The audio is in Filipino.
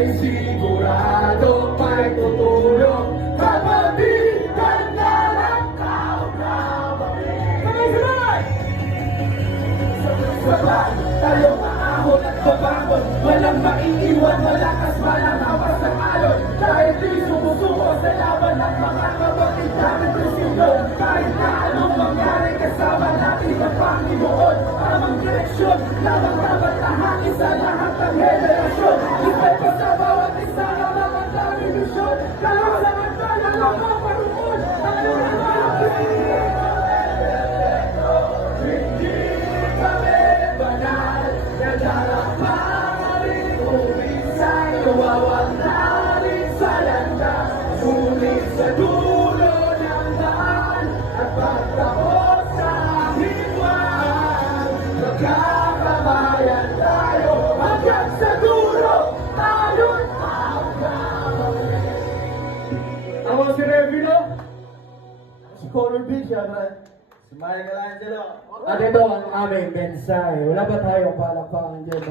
ay sigurado may tutulong. Kapatiran na lang sabay! Sabay, tayong aahon at babangon. Walang maiiwan, malakas walang hawas ng alon. Kahit di sumusuko sa laban ng mga kapatid namin presido. Kahit na anong mangyari, kasama natin ang Panginoon. Tamang direksyon, lamang dapat lahangin sa lahat ng henerasyon. Respeto sa bawat isa ng mga daming misyon. Kalawasan na lang ang paparoon. Tayo na lang hindi kami banal. Nagdaraparin kung minsan nawawala rin sa landas. Sulit sa dulo ng daan at pagtapos sa himmaan. Magkakabayan tayo hanggang sa dulo. Tayo'y magkakabayan. Ako si Revino. Si Color Beach, siyempre. Si Michelangelo. At ito ang aming mensahe. Wala ba tayong palakpakan dyan?